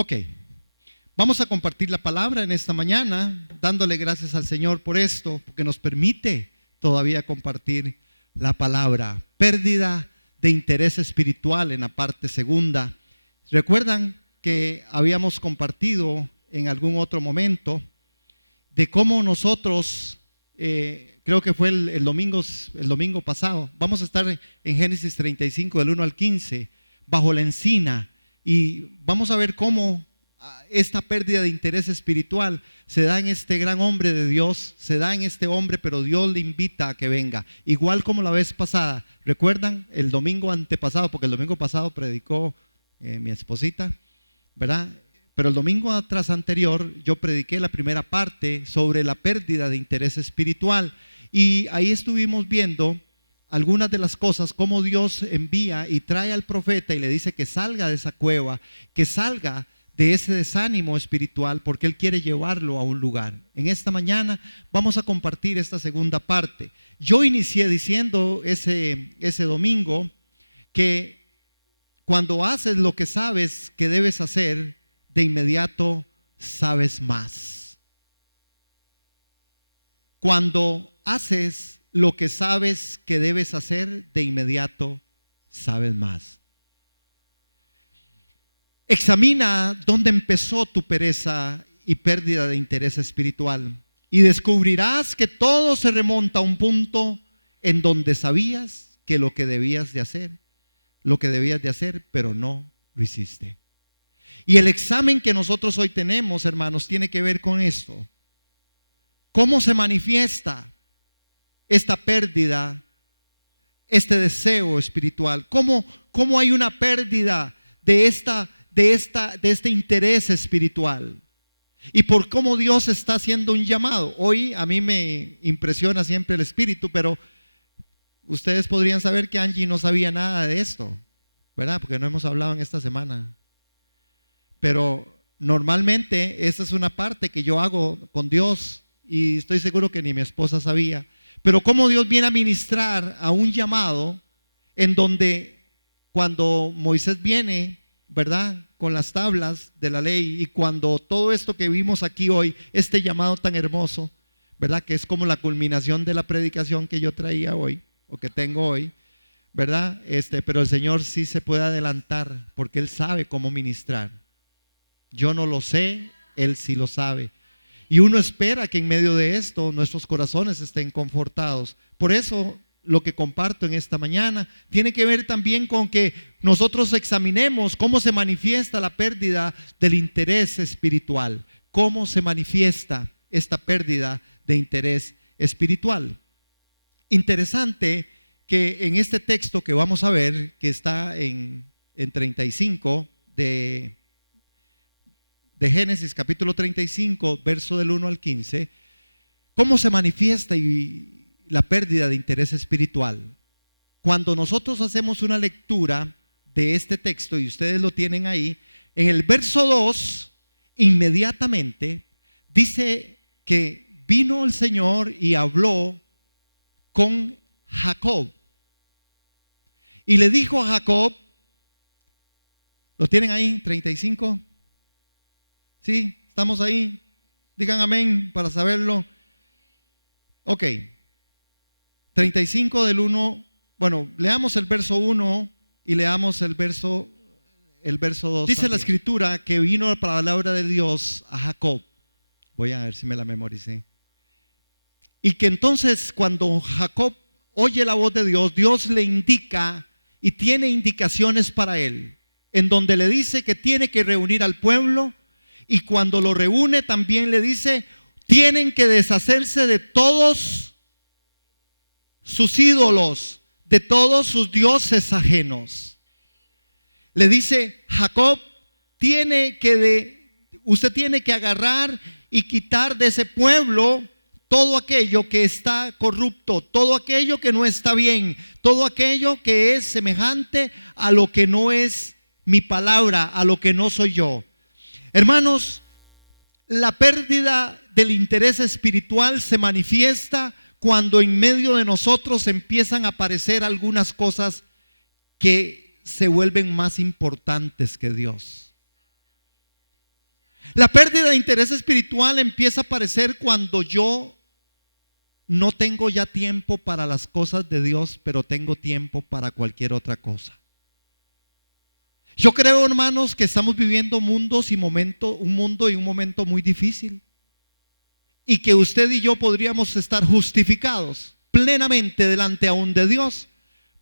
Ok, vamos a compartir la palabra en esta mañana, dándole gracias al Señor por esto, porque nos permite todavía compartir la palabra. Pérdida de interés espiritual en la parte segunda. ¿Recuerdan que habíamos compartido en algún otro momento de cómo nosotros, creo que fue el domingo pasado, vamos a estar en Génesis 35 del 1 al 15, bajo la encina, y vamos a ver cómo esta pérdida de interés espiritual se da en este gran hombre de Dios, se da en este hombre, pero Dios le invita a que venga, igual como la vez pasada. ¿Recuerdan? El domingo antepasado, porque el domingo pasado predicó mi esposita, ¿verdad? Pero el domingo atrás anterior yo prediqué la primera parte sobre la pérdida de interés espiritual, y ahí estuvimos viendo algunas de las cosas, cómo Dios envía y trae al profeta y le dice que salga de esa cueva, que salga de ese desánimo espiritual, porque Él quiere llevarlo a un lugar. En esta mañana vamos a compartir esta segunda parte. Yo inicié diciendo ese domingo que cuando haces lo que sabes que debes hacer, de inmediato sabes más. Cuando haces lo que sabes que debes hacer, de inmediato sabes más. Examina dónde empezó tu pereza y pérdida de interés espiritual, y descubrirás que todo se remonta a un punto en donde sabías que lo que debías de hacer, pero no lo hiciste. Y el examen que nosotros hoy tenemos, hermanos, tiene que ver con esto. ¿Cómo se manifiesta esta pérdida, este deseo espiritual? ¿Cómo hay una pérdida de este interés espiritual? Y por cómo Dios está haciendo un llamado. Hoy a mí me impresiona siempre el espíritu, pero ustedes podrían saber que Angie no sabía nada de esto, ¿verdad? Porque no hemos hablado en esta semana. Pero normalmente esa es una parte que yo hago con Dios, y estoy seguro que ni mi esposa sabía. Pero cómo Dios viene a ministrar a un llamado en donde cuando Moisés viene, ¿verdad?, con las tablas de la ley, y cuando todo esto que vimos aquí hoy, este llamado tan hermoso, ¿verdad?, que es como la culminación de la predicación que yo traía hoy, o que tengo hoy, ¿verdad? Pero el Señor sí se puede adelantar, porque Él sabe cómo ministrar. Yo no lo sé, Él sí lo sabe. Y uno espera que en medio de esto nuestros corazones estén confortados. Por eso lo que comparto en esta mañana tiene que ver también con que nosotros examinemos cómo se manifiesta la pérdida del interés espiritual. Cómo se manifiesta esta pérdida de interés espiritual. Interesante que en este texto que vamos a ver, que está en 35 de Génesis, capítulo 35, verso del 1 al 15, cómo se manifiesta la pérdida de interés espiritual. Cuando nosotros hacemos una lectura de este texto, y ustedes lo tienen ahí, en el verso 2, inmediatamente dice que vino el Señor y habló con Jacob. Y le dijo a Jacob, ¿lo tienen ahí? 35. ¿Sí? ¿Estamos ahí? Digan amén para saberlo. Ok. 35 del 1. Bueno, leamos el verso 1 y leamos el verso 2. Dice también la escritura que vino la palabra de Dios a Jacob. Voy a ver si me la memoricé. Y que entonces cuando Jacob oye la voz de Dios, Dios le indica y tiene indicaciones para él, en donde le dice que tiene que reunir al pueblo. Y cuando lo reúne también le dice, tienen que deshacerse de todos sus ídolos, de todos sus dioses ajenos. Le dice, Jacob, usted tiene que agarrar y quitar de ese pueblo todo aquello que está corrupto, todo aquello que no está bien, todo aquello que es semejante a lo que no es mi palabra, a lo que no soy yo. Hermanos, la pérdida del interés espiritual se manifiesta cuando en medio de nosotros empiezan a aparecer algunas cosas que se vuelven más importantes que Dios. La pérdida de interés espiritual empieza a aparecer cuando yo no tengo ya tiempo para las cosas de Dios, pero tengo tiempo para cualquier otra cosa. Yo creo, hermanos, que estamos viviendo mundos y un mundo y un momento muy difícil. Y que usted y yo podríamos estar justificados plenamente delante aún de Dios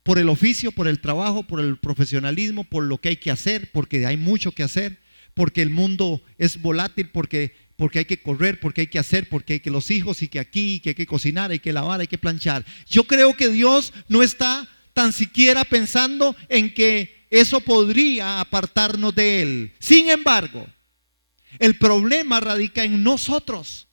por el oficio, por el trabajo, por el profesionalismo, por lo que hay que hacer, porque hay mucho que hacer, porque el mundo es volátil, porque hay que correr, porque hay que hacer, porque hay que los hijos y que aquí, y que hay que cocinar, hay que lavar, hay que planchar. Yo creo que Dios no está tan siquiera pensando en que eso podría apartarnos de Él. Sin embargo, el problema radica en nosotros.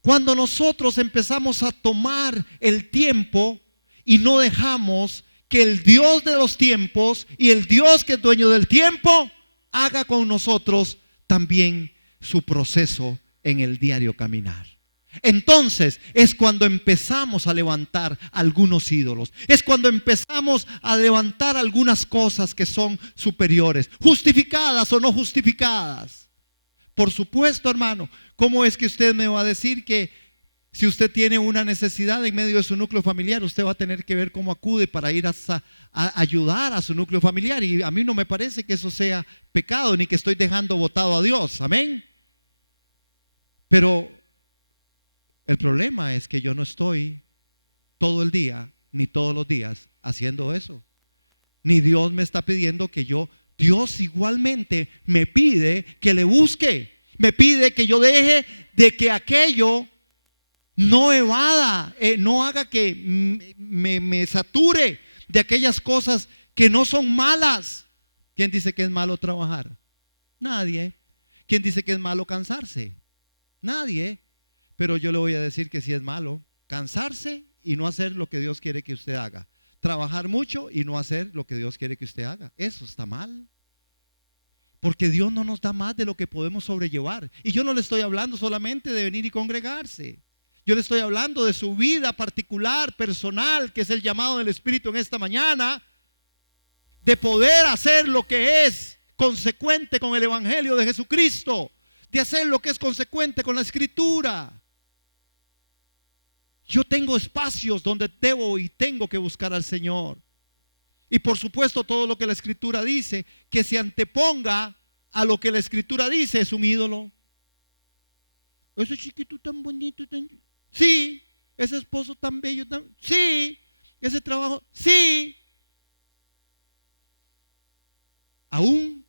Cuando nosotros empezamos a tomar el tiempo y no dejamos que el Dios de los tiempos y el Dios que es dueño del tiempo haga con nosotros también su proceso en el diario caminar. Entonces es cuando empezamos a levantar algunos ídolos. Es cuando empezamos a levantar algunas cosas que son superiores, justificadas o no justificadas. Por supuesto, hermano, ¿cómo es que usted me va a decir que si usted tiene una necesidad en medio de su núcleo familiar, usted va a tener que ver cómo acude para ir a ayudar a su núcleo familiar? Y a mí no me parece que eso sea pecado, ni que estoy dejando botado a Dios. Amén. Pero el problema es que yo no estoy todo el día, ni todos los días, haciendo eso. Ni Dios me está pidiendo que Dios igualmente me pide que le busque. Me pide que yo deje de que aquello no evada, no haga que me sature de aquellas cosas que no son malas. ¿Quién dice que es malo trabajar? Nadie. ¿Quién dice que es malo cansarse? Nadie. Pero yo le voy a decir que sí es malo cansarse y no hacer lo que Dios quiere que usted haga. Trabajar mucho y no hacer lo que Dios quiere que usted haga. Eso está mal. Porque Dios no nos da más de lo que podemos sobrellevar. Y yo no le estoy hablando solamente de venir y congregarse. Yo le estoy hablando de su vida particular, personal, que es el llamado del Espíritu en esta mañana, de poder hacer lo que es consecuente con el Evangelio de Jesucristo, de hacer lo que es consecuente con la Escritura. Yo tengo espacios donde debo y tengo que buscar al Señor. Y por supuesto todo lo que la Escritura dice, que se anteponga a lo que la Escritura dice, es un ídolo. Ese chiquito tan bonito, sí. Ese esposo tan bello, sí. Ese trabajo, sí. Aún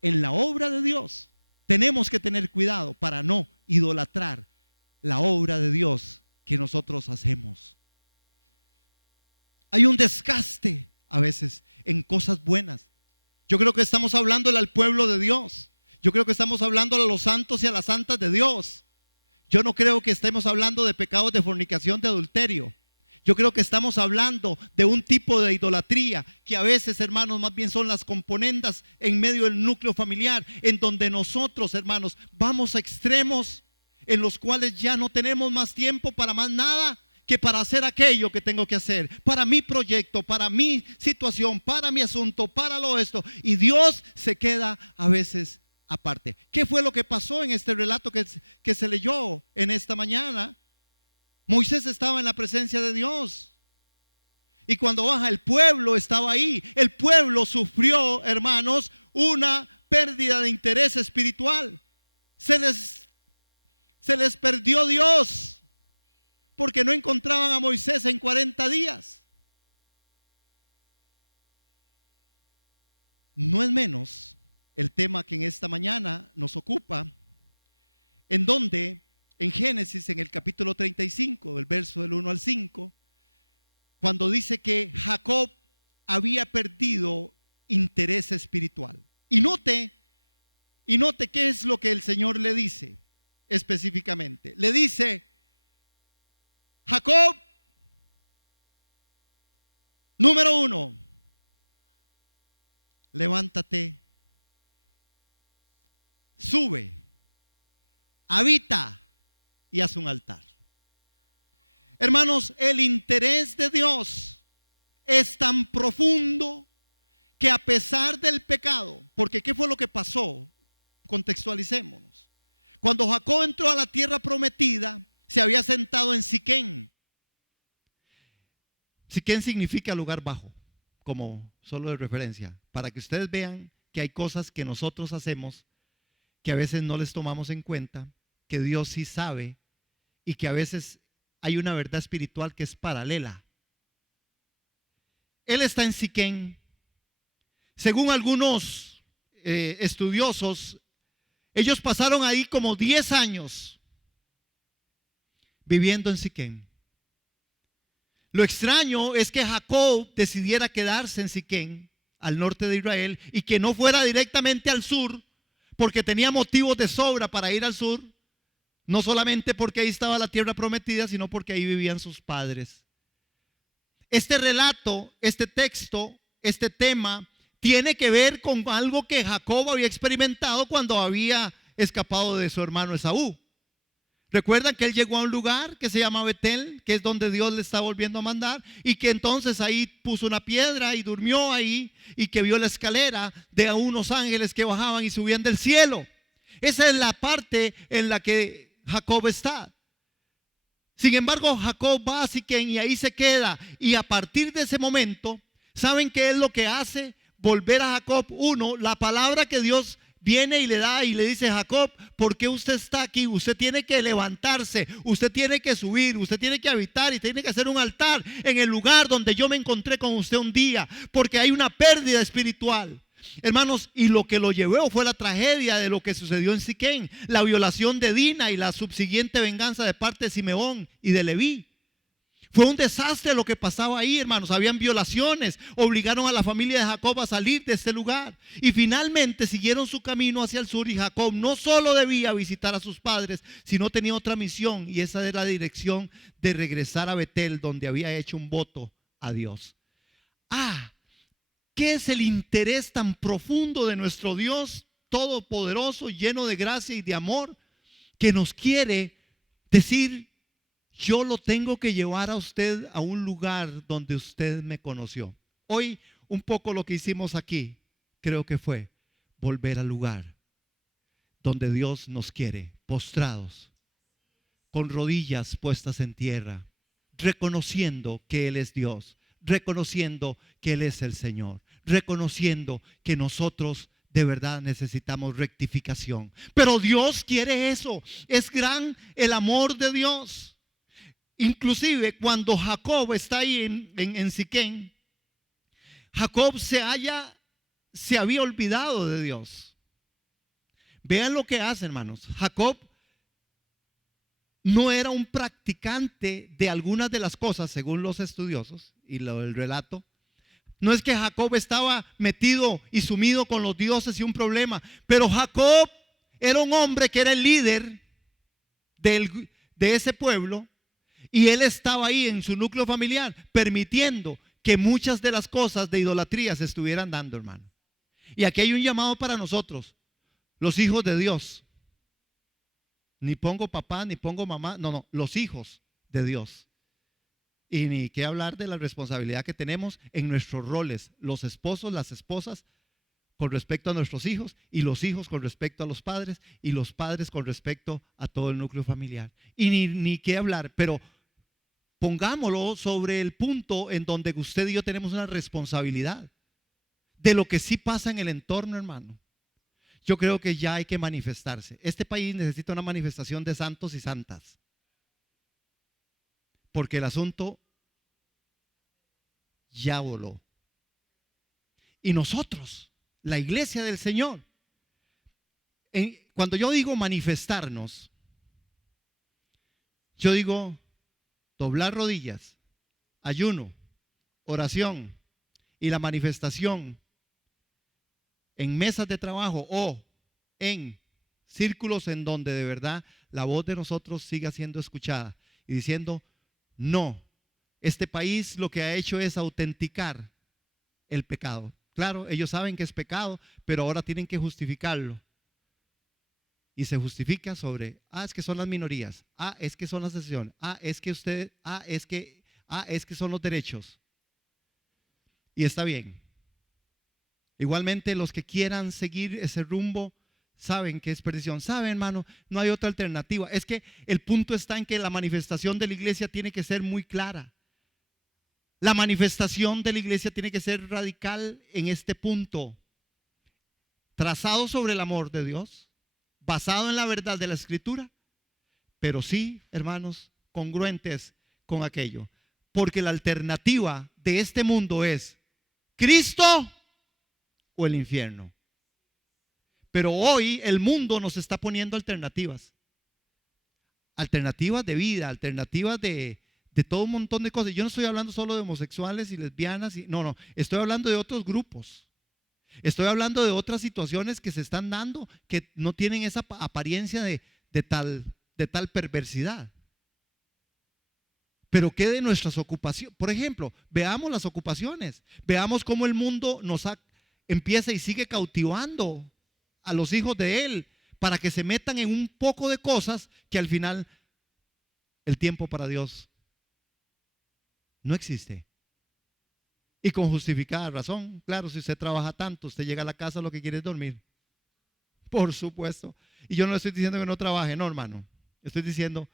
en la obra de Dios tenemos que tener cuidado para no idolatrar la obra de Dios que nosotros hacemos. Hay un desgaste a veces en cosas buenas. Yo creo que estamos hablándole al pueblo de Dios. Yo creo que estamos hablándole a los santos y a las santas de Dios. Yo no creo que estemos hablando de pecados de fornicación, de adulterio. Yo creo que estamos hablando de un tipo de idolatría que a veces, hermanos, más bien son las componendas en medio del núcleo familiar, en donde nosotros, hermanos, vamos a extremos en los cuales ya no tenemos más tiempo para más nada que para hacer aquello que tengo que hacer, para mi proyecto, para mi situación, para mi asunto, para lo esto. Y Dios se queda a veces aparte. ¿Qué fue lo que pasó en este relato que se leyó en esta mañana? Moisés estaba en la presencia de Dios. Y cuando baja el pueblo estaba ahí. El pueblo sufrió, hermanos, una pérdida de interés espiritual. Se les perdió Dios porque no encontraban a Moisés en 40 días. No es menos el tema que en esta mañana nos ocupa, en donde en Génesis, en el capítulo 35, del verso del 1 al 5, cuando dice que Jacob había perdido interés espiritual. Y note qué es lo que el Señor le dice específicamente. Le dice: Jacob, número 1, levántate, sube, habita y haz un altar. Hermanos, el interés de Dios es tan profundo que a pesar del pecado, porque ¿qué fue lo que pasó? Contextualicémonos. Cuando Jacob entró a la tierra prometida, se había sentado en Siquén. Siquén significa lugar bajo, como solo de referencia, para que ustedes vean que hay cosas que nosotros hacemos que a veces no les tomamos en cuenta, que Dios sí sabe y que a veces hay una verdad espiritual que es paralela. Él está en Siquén. Según algunos estudiosos, ellos pasaron ahí como 10 años viviendo en Siquén. Lo extraño es que Jacob decidiera quedarse en Siquén, al norte de Israel, y que no fuera directamente al sur, porque tenía motivos de sobra para ir al sur, no solamente porque ahí estaba la tierra prometida, sino porque ahí vivían sus padres. Este relato, este texto, este tema, tiene que ver con algo que Jacob había experimentado cuando había escapado de su hermano Esaú. Recuerdan que él llegó a un lugar que se llama Betel, que es donde Dios le está volviendo a mandar, y que entonces ahí puso una piedra y durmió ahí, y que vio la escalera de unos ángeles que bajaban y subían del cielo. Esa es la parte en la que Jacob está. Sin embargo, Jacob va a Siquén y ahí se queda, y a partir de ese momento, ¿saben qué es lo que hace? Volver a Jacob. Uno, la palabra que Dios viene y le da y le dice: Jacob, ¿por qué usted está aquí? Usted tiene que levantarse, usted tiene que subir, usted tiene que habitar y tiene que hacer un altar en el lugar donde yo me encontré con usted un día, porque hay una pérdida espiritual. Hermanos, y lo que lo llevó fue la tragedia de lo que sucedió en Siquén, la violación de Dina y la subsiguiente venganza de parte de Simeón y de Leví. Fue un desastre lo que pasaba ahí, hermanos. Habían violaciones, obligaron a la familia de Jacob a salir de este lugar. Y finalmente siguieron su camino hacia el sur, y Jacob no solo debía visitar a sus padres, sino tenía otra misión, y esa era la dirección de regresar a Betel, donde había hecho un voto a Dios. ¿Qué es el interés tan profundo de nuestro Dios todopoderoso, lleno de gracia y de amor, que nos quiere decir: yo lo tengo que llevar a usted a un lugar donde usted me conoció? Hoy un poco lo que hicimos aquí, creo que fue volver al lugar donde Dios nos quiere, postrados, con rodillas puestas en tierra, reconociendo que Él es Dios, reconociendo que Él es el Señor, reconociendo que nosotros de verdad necesitamos rectificación. Pero Dios quiere eso. Es gran el amor de Dios. Inclusive cuando Jacob está ahí en Siquén, Jacob se había olvidado de Dios. Vean lo que hace, hermanos. Jacob no era un practicante de algunas de las cosas, según los estudiosos y el relato. No es que Jacob estaba metido y sumido con los dioses y un problema, pero Jacob era un hombre que era el líder de ese pueblo, y él estaba ahí en su núcleo familiar, permitiendo que muchas de las cosas de idolatría se estuvieran dando, hermano. Y aquí hay un llamado para nosotros, los hijos de Dios. Ni pongo papá, ni pongo mamá, no, los hijos de Dios. Y ni qué hablar de la responsabilidad que tenemos en nuestros roles, los esposos, las esposas, con respecto a nuestros hijos, y los hijos con respecto a los padres, y los padres con respecto a todo el núcleo familiar. Y ni qué hablar, pero pongámoslo sobre el punto en donde usted y yo tenemos una responsabilidad de lo que sí pasa en el entorno, hermano. Yo creo que ya hay que manifestarse. Este país necesita una manifestación de santos y santas, porque el asunto ya voló. Y nosotros, la iglesia del Señor, cuando yo digo manifestarnos, yo digo doblar rodillas, ayuno, oración y la manifestación en mesas de trabajo o en círculos en donde de verdad la voz de nosotros siga siendo escuchada y diciendo: no, este país lo que ha hecho es autenticar el pecado. Claro, ellos saben que es pecado, pero ahora tienen que justificarlo. Y se justifica sobre: es que son las minorías, es que son las excepciones, es que son los derechos. Y está bien. Igualmente, los que quieran seguir ese rumbo saben que es perdición. Saben, hermano, no hay otra alternativa. Es que el punto está en que la manifestación de la iglesia tiene que ser muy clara. La manifestación de la iglesia tiene que ser radical en este punto, trazado sobre el amor de Dios, basado en la verdad de la Escritura, pero sí, hermanos, congruentes con aquello. Porque la alternativa de este mundo es Cristo o el infierno. Pero hoy el mundo nos está poniendo alternativas. Alternativas de vida, alternativas de todo un montón de cosas. Yo no estoy hablando solo de homosexuales y lesbianas. No, estoy hablando de otros grupos. Estoy hablando de otras situaciones que se están dando que no tienen esa apariencia de tal perversidad. Pero ¿qué de nuestras ocupaciones? Por ejemplo, veamos las ocupaciones. Veamos cómo el mundo empieza y sigue cautivando a los hijos de él para que se metan en un poco de cosas que al final el tiempo para Dios no existe. Y con justificada razón. Claro, si usted trabaja tanto, usted llega a la casa, lo que quiere es dormir. Por supuesto. Y yo no le estoy diciendo que no trabaje, no, hermano. Estoy diciendo,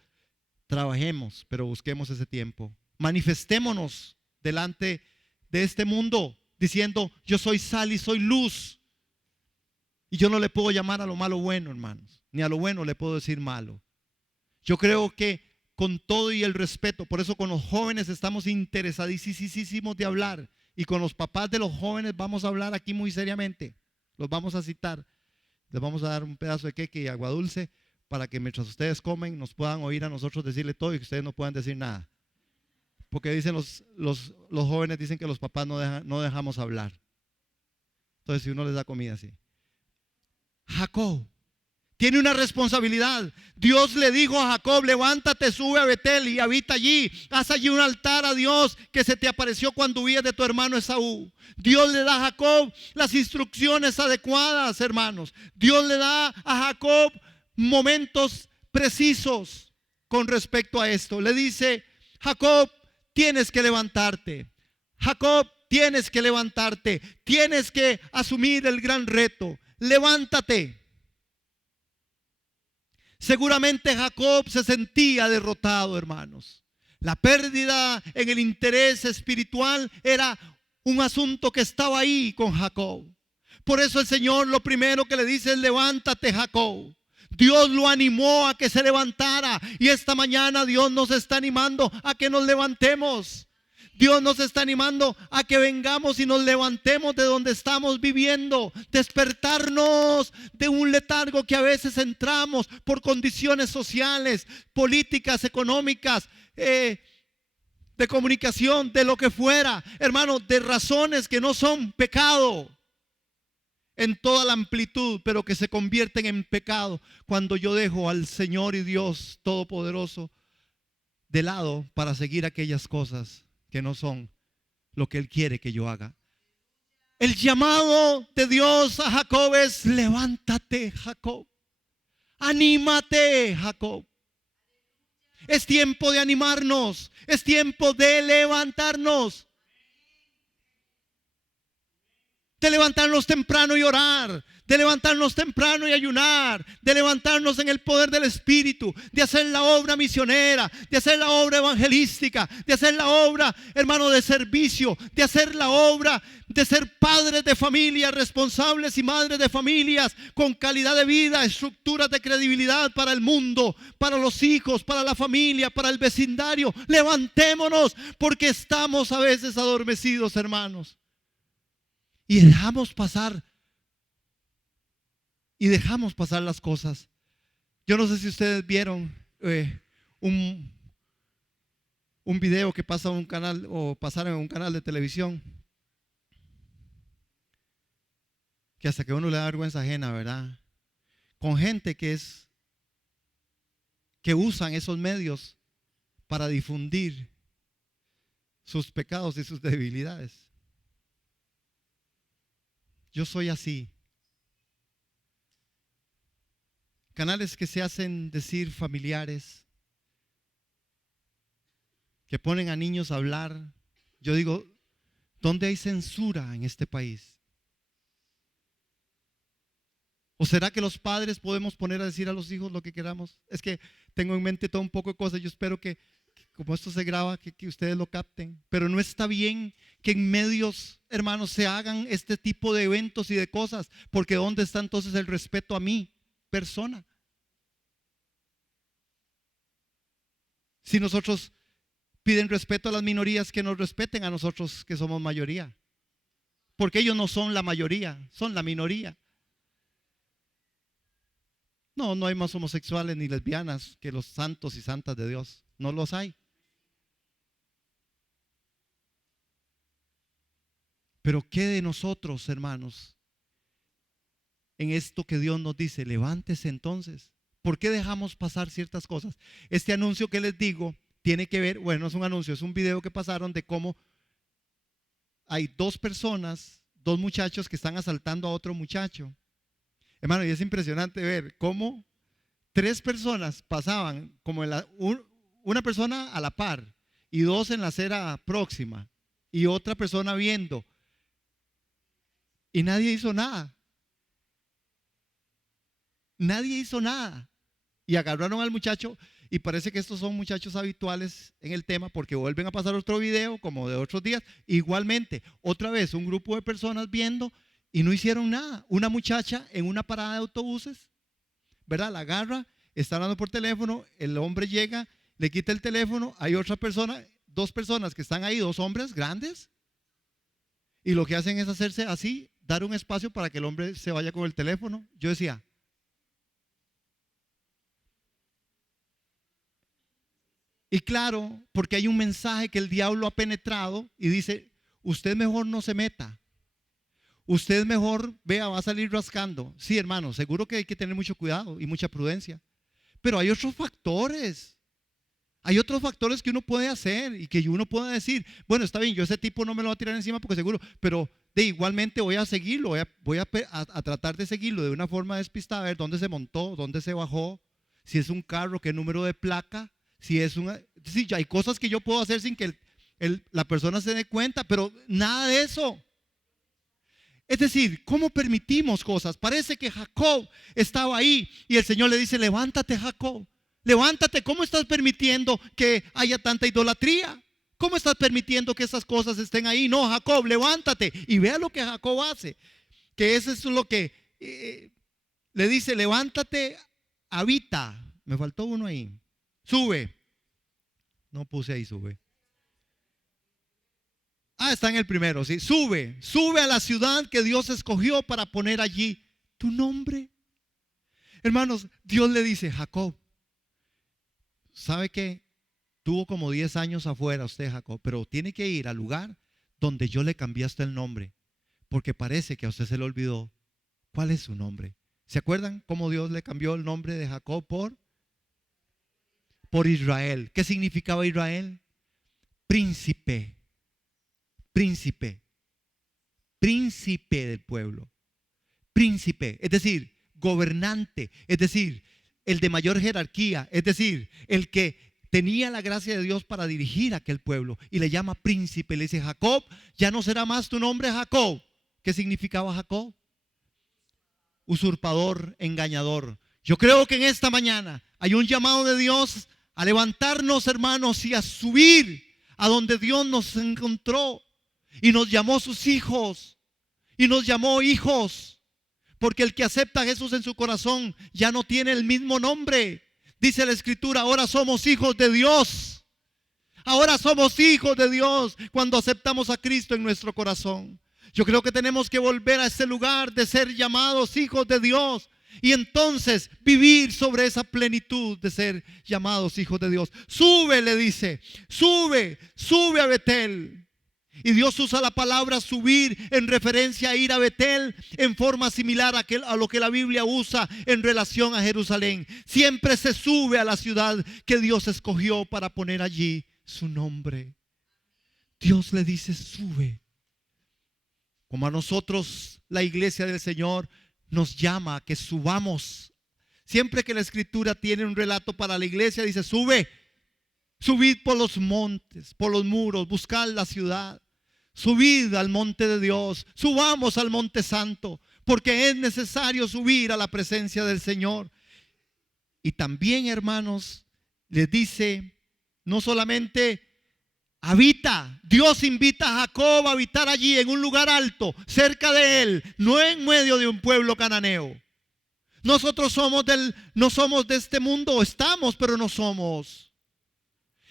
trabajemos, pero busquemos ese tiempo. Manifestémonos delante de este mundo diciendo, yo soy sal y soy luz. Y yo no le puedo llamar a lo malo bueno, hermanos. Ni a lo bueno le puedo decir malo. Yo creo que con todo y el respeto, por eso con los jóvenes estamos interesadísimos de hablar. Y con los papás de los jóvenes vamos a hablar aquí muy seriamente. Los vamos a citar. Les vamos a dar un pedazo de queque y agua dulce para que mientras ustedes comen nos puedan oír a nosotros decirle todo y que ustedes no puedan decir nada. Porque dicen los jóvenes dicen que los papás no dejamos hablar. Entonces si uno les da comida así. Jacob tiene una responsabilidad. Dios le dijo a Jacob, levántate, sube a Betel y habita allí. Haz allí un altar a Dios que se te apareció cuando huías de tu hermano Esaú. Dios le da a Jacob las instrucciones adecuadas, hermanos. Dios le da a Jacob momentos precisos con respecto a esto. Le dice, Jacob, tienes que levantarte. Jacob, tienes que levantarte. Tienes que asumir el gran reto. Levántate. Seguramente Jacob se sentía derrotado, hermanos. La pérdida en el interés espiritual era un asunto que estaba ahí con Jacob. Por eso el Señor lo primero que le dice es levántate, Jacob. Dios lo animó a que se levantara y esta mañana Dios nos está animando a que nos levantemos. Dios nos está animando a que vengamos y nos levantemos de donde estamos viviendo, despertarnos de un letargo que a veces entramos por condiciones sociales, políticas, económicas, de comunicación, de lo que fuera, hermano, de razones que no son pecado en toda la amplitud, pero que se convierten en pecado cuando yo dejo al Señor y Dios Todopoderoso de lado para seguir aquellas cosas que no son lo que Él quiere que yo haga. El llamado de Dios a Jacob es levántate, Jacob. Anímate, Jacob. Es tiempo de animarnos. Es tiempo de levantarnos. De levantarnos temprano y orar, de levantarnos temprano y ayunar, de levantarnos en el poder del Espíritu, de hacer la obra misionera, de hacer la obra evangelística, de hacer la obra, hermano, de servicio, de hacer la obra de ser padres de familias, responsables y madres de familias con calidad de vida, estructuras de credibilidad para el mundo, para los hijos, para la familia, para el vecindario. Levantémonos porque estamos a veces adormecidos, hermanos. Y dejamos pasar las cosas. Yo no sé si ustedes vieron un video que pasa en un canal o pasaron en un canal de televisión, que hasta que uno le da vergüenza ajena, ¿verdad? Con gente que usan esos medios para difundir sus pecados y sus debilidades. Yo soy así. Canales que se hacen decir familiares, que ponen a niños a hablar. Yo digo, ¿dónde hay censura en este país? ¿O será que los padres podemos poner a decir a los hijos lo que queramos? Es que tengo en mente todo un poco de cosas. Yo espero que como esto se graba, que ustedes lo capten. Pero no está bien que en medios, hermanos, se hagan este tipo de eventos y de cosas. Porque ¿dónde está entonces el respeto a mí, persona? Si nosotros piden respeto a las minorías, que nos respeten a nosotros que somos mayoría. Porque ellos no son la mayoría, son la minoría. No, no hay más homosexuales ni lesbianas que los santos y santas de Dios. No los hay. Pero ¿qué de nosotros, hermanos? En esto que Dios nos dice, levántese entonces. ¿Por qué dejamos pasar ciertas cosas? Este anuncio que les digo tiene que ver, bueno, no es un anuncio, es un video que pasaron de cómo hay dos personas, dos muchachos que están asaltando a otro muchacho. Hermano, y es impresionante ver cómo tres personas pasaban, como una persona a la par y dos en la acera próxima y otra persona viendo, y nadie hizo nada. Nadie hizo nada. Y agarraron al muchacho, y parece que estos son muchachos habituales en el tema, porque vuelven a pasar otro video como de otros días. Igualmente, otra vez un grupo de personas viendo y no hicieron nada. Una muchacha en una parada de autobuses, ¿verdad? La agarra, está hablando por teléfono, el hombre llega, le quita el teléfono, hay otra persona, dos personas que están ahí, dos hombres grandes, y lo que hacen es hacerse así, dar un espacio para que el hombre se vaya con el teléfono. Yo decía, y claro, porque hay un mensaje que el diablo ha penetrado y dice, usted mejor no se meta. Usted mejor, vea, va a salir rascando. Sí, hermano, seguro que hay que tener mucho cuidado y mucha prudencia. Pero hay otros factores. Hay otros factores que uno puede hacer y que uno puede decir, bueno, está bien, yo ese tipo no me lo voy a tirar encima porque seguro, pero igualmente voy a seguirlo, voy a tratar de seguirlo de una forma despistada, a ver dónde se montó, dónde se bajó, si es un carro, qué número de placa, si es una... Sí, hay cosas que yo puedo hacer sin que la persona se dé cuenta, pero nada de eso. Es decir, ¿cómo permitimos cosas? Parece que Jacob estaba ahí y el Señor le dice, levántate, Jacob, levántate. ¿Cómo estás permitiendo que haya tanta idolatría? ¿Cómo estás permitiendo que esas cosas estén ahí? No, Jacob, levántate. Y vea lo que Jacob hace, que eso es lo que le dice, levántate, habita. Me faltó uno ahí. Sube. No puse ahí, sube. Ah, está en el primero, sí. Sube a la ciudad que Dios escogió para poner allí tu nombre. Hermanos, Dios le dice, Jacob, ¿sabe qué? Tuvo como 10 años afuera usted, Jacob, pero tiene que ir al lugar donde yo le cambié hasta el nombre, porque parece que a usted se le olvidó cuál es su nombre. ¿Se acuerdan cómo Dios le cambió el nombre de Jacob por Israel? ¿Qué significaba Israel? Príncipe. Príncipe, príncipe del pueblo, príncipe, es decir, gobernante, es decir, el de mayor jerarquía, es decir, el que tenía la gracia de Dios para dirigir a aquel pueblo, y le llama príncipe, le dice, Jacob, ya no será más tu nombre Jacob. ¿Qué significaba Jacob? Usurpador, engañador. Yo creo que en esta mañana hay un llamado de Dios a levantarnos, hermanos, y a subir a donde Dios nos encontró. Y nos llamó sus hijos. Y nos llamó hijos. Porque el que acepta a Jesús en su corazón ya no tiene el mismo nombre. Dice la Escritura, ahora somos hijos de Dios. Ahora somos hijos de Dios cuando aceptamos a Cristo en nuestro corazón. Yo creo que tenemos que volver a ese lugar de ser llamados hijos de Dios. Y entonces vivir sobre esa plenitud de ser llamados hijos de Dios. Sube, le dice, sube a Betel. Y Dios usa la palabra subir en referencia a ir a Betel en forma similar a lo que la Biblia usa en relación a Jerusalén. Siempre se sube a la ciudad que Dios escogió para poner allí su nombre. Dios le dice sube. Como a nosotros la iglesia del Señor nos llama a que subamos. Siempre que la Escritura tiene un relato para la iglesia dice sube. Subid por los montes, por los muros, buscad la ciudad. Subid al monte de Dios, subamos al monte santo, porque es necesario subir a la presencia del Señor. Y también, hermanos, les dice, no solamente habita, Dios invita a Jacob a habitar allí en un lugar alto, cerca de él, no en medio de un pueblo cananeo. Nosotros no somos de este mundo, estamos, pero no somos.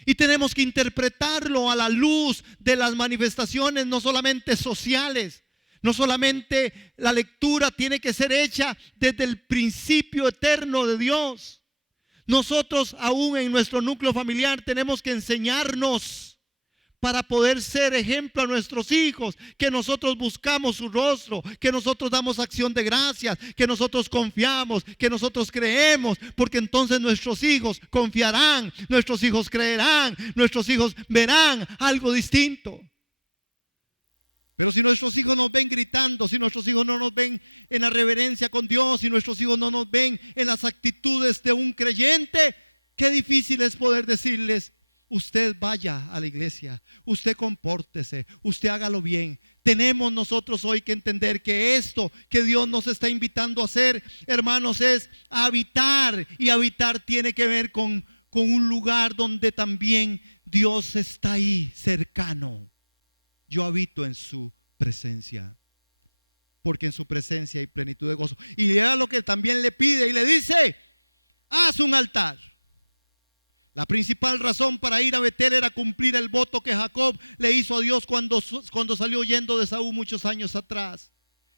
Y tenemos que interpretarlo a la luz de las manifestaciones, no solamente sociales. No solamente la lectura tiene que ser hecha desde el principio eterno de Dios. Nosotros aún en nuestro núcleo familiar tenemos que enseñarnos para poder ser ejemplo a nuestros hijos, que nosotros buscamos su rostro, que nosotros damos acción de gracias, que nosotros confiamos, que nosotros creemos, porque entonces nuestros hijos confiarán, nuestros hijos creerán, nuestros hijos verán algo distinto. Pero si nuestros hijos nos ven gritando, si nuestros hijos no nos ven en la reverencia con Dios, si nuestros hijos no nos ven en las actitudes de un creyente, qué difícil es poder decirles: usted vaya a la iglesia, usted compórtese, usted hágalo bien. Tenemos nosotros hoy que entender que esto que Dios nos está invitando a hacer, hermanos, es habitar. Y habitar tiene que ver con un lugar donde también Dios está ahí cercano. Yo habito en su presencia, porque en su presencia hay plenitud de gozo. Y llega lo que también le pide y le dice: haz un altar. La principal razón para ir a Betel era cumplir el voto que Jacob le hizo a Dios cuando salió huyendo de Saúl muchos años atrás.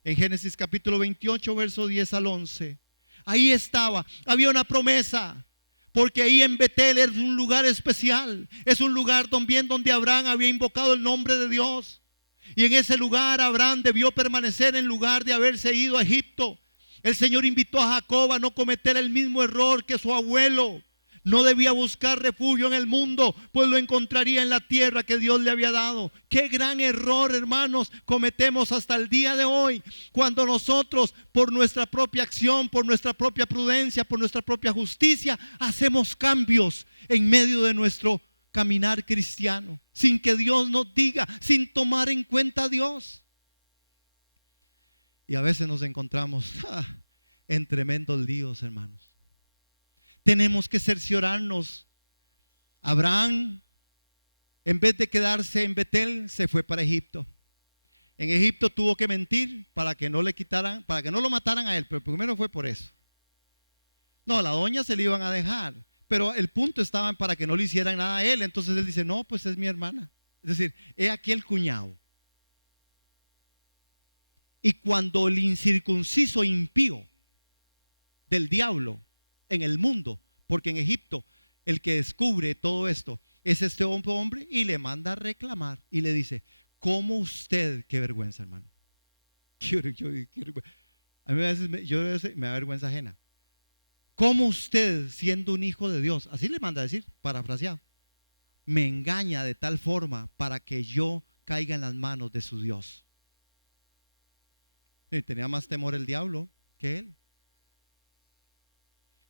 En Génesis capítulo 28, verso 10 al 11. Ahí estaba, había una promesa. Porque ahí en Betel es un lugar especial. Es un lugar también donde Abraham había invocado el nombre de Dios. Y en ese lugar Abraham debió permanecer en lugar de haberse ido a Egipto. El Señor invitó a Jacob a no cometer el mismo error que su abuelo. No debía buscar refugio en el mundo, pues lo encontraría en la tierra que Dios le había dado. Qué gran error, hermanos, cometemos hasta el día de hoy, cuando nosotros, por nuestra propia acción, por nuestra propia prudencia, por nuestra propia justicia, hacemos cambios en medio de nuestro caminar cristiano, sin que Dios nos diga, sin tomar en cuenta a Dios. Y a veces nos encontramos en tremendos líos, hermanos. Tenemos que cerciorarnos. Abraham, en vez de quedarse en Betel, se fue para Egipto. En Egipto tuvo que mentir para que no le quitaran, para que no lo mataran a él, pero primero fue por eso. No, la doña se le iban a dejar, pero el punto estaba en para que no le hicieran nada a él. Entonces él dice: no, pues es mi hermana. Es decir, he aquí el cuñado. Y cuando el incircunciso impío del diablo en el mundo, porque en Egipto el que descubre todo esto es este hombre, y le manda a reclamar y le dice: ¿cómo usted? Qué vergüenza, hermano. A mí a veces me da vergüenza ajena. ¿Cómo usted, siendo un hijo de Dios, así le manda a decir, parafraseado, me engaña de tal forma para que yo caiga en las manos de su Dios? Y tenía más temor el diablo que él.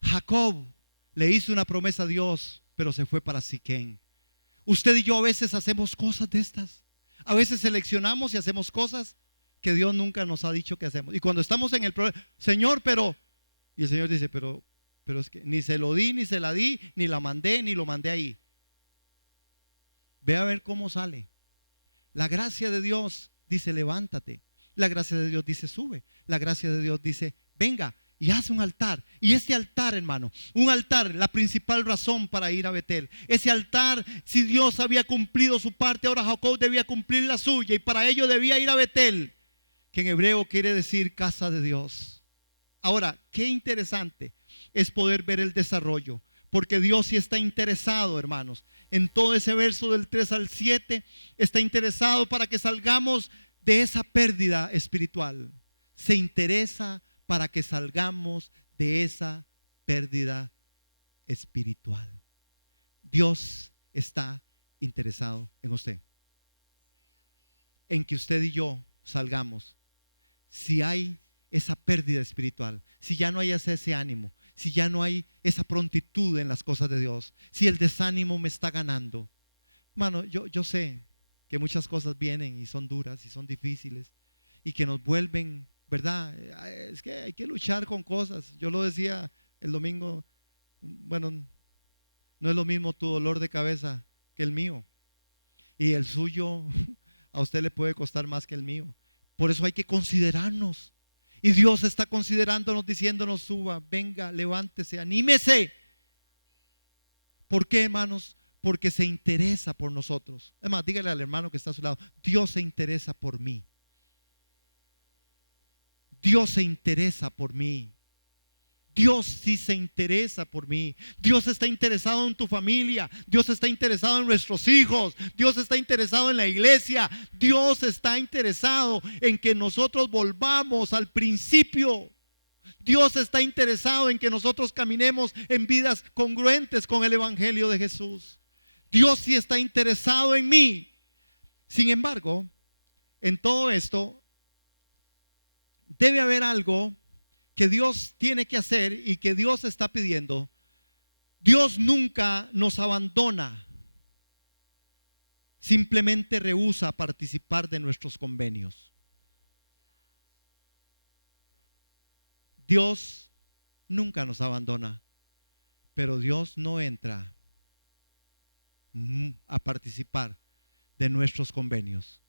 Jacob le hizo una promesa a Dios, pero se fue para Siquem. Usted y yo a veces hacemos cosas de estas. A veces seleccionamos y hacemos cosas que Dios nunca nos ha dicho que hacemos. Y cuando estamos en el problema: Señor, pero... Y el Señor dice: pero es que ni se lo di, ni se la di, ni la mandé, ni lo mandé ahí. Ve a ver cómo sale. La gracia de Dios dice: levántate. La gracia de Dios dice: sube. La gracia de Dios dice: venga y hace un altar. Y este altar, hermano, un altar, la principal razón para ir a Betel. Ese altar, si Dios había cumplido su parte, ahora Jacob debía cumplir la suya, y para ello debía ir a Betel, que en hebreo quiere decir casa de Dios. Ahora, qué interesante es poder ver el desarrollo, porque Dios sí está interesado, hermanos, en todo ese verso del 3 al 7, está interesado para que salgamos de esa pérdida espiritual. Se interesa para que salgamos de esa pérdida espiritual. Dios está interesado en usted, en que usted y yo salgamos. Si hay esa pérdida espiritual, si ya no hay ese ánimo, si ya no hay esa prontitud en las cosas de Dios, si el desánimo me está ganando. Hermano, yo sé que muchas cosas vienen y son duras y son difíciles y que nos vuelven ¿verdad? Es que hay que luchar con cosas. Yo lo decía el domingo, bueno, no es lo mismo tu dolor de cabeza que el mío. Y el suyo a usted le puede costar más que el mío. Por eso hay que considerarnos. Y Dios está considerándonos, diciéndonos: suba, venga, levántese, anímese. ¿Por qué, hermanos? Porque se interesa por nosotros. Además, dígale al hermano que está a su lado: Dios se interesa por mí. Dios se interesa por mí. Dios sí se interesa por mí. Dios está interesado en tu familia. Dios está interesado en nuestros hijos. Dios está interesado en la iglesia. Dios está interesado en que nosotros volvamos al principio. Dios está interesado en que nosotros caminemos en vidas congruentes con el evangelio de Jesús. Dios sí está interesado en mí. Sin embargo, en todo esto debe haber algo que Dios tiene que hacer y que Dios está pidiendo. Dios nunca nos abandona. Simplemente rehúsa participar de nuestros convenios. Dios nunca nos abandona, pero Dios no entra a participar de nuestros convenios.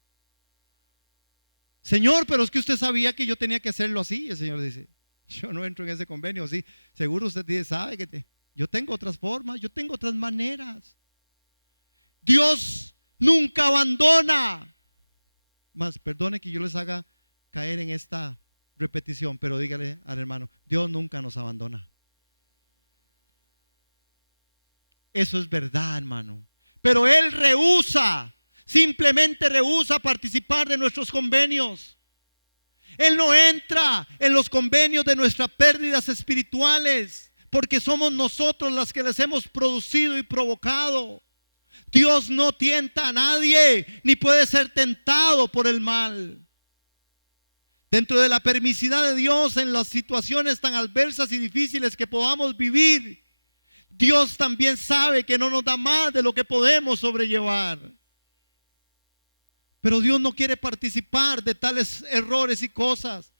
Señor, pero es que usted sabía que yo tenía que hacerlo así. El Señor dice: yo no entro en ese convenio. Sí, seguro usted dice, sabe que yo tengo otras formas, yo tengo otras maneras. Dios nunca abandona. Más, perdone que yo les haga caer en esta repetición, pero dígale al hermano: Dios nunca nos abandona. Eso es verdad, hermano. Pero Él rehúsa, simplemente rehúsa participar de nuestros convenios. Él no entra en los convenios de nuestras pérdidas espirituales, porque somos nosotros las que les hemos producido y provocado. Dios no tienta a nadie, ni puede ser tentado por el mal. Dentro de la permisividad de Dios en las situaciones tan adversas y difíciles que podamos vivir, Dios también sabe que no nos da más de lo que podemos sobrellevar. Pero Dios no quiere participar de tales errores y cosas.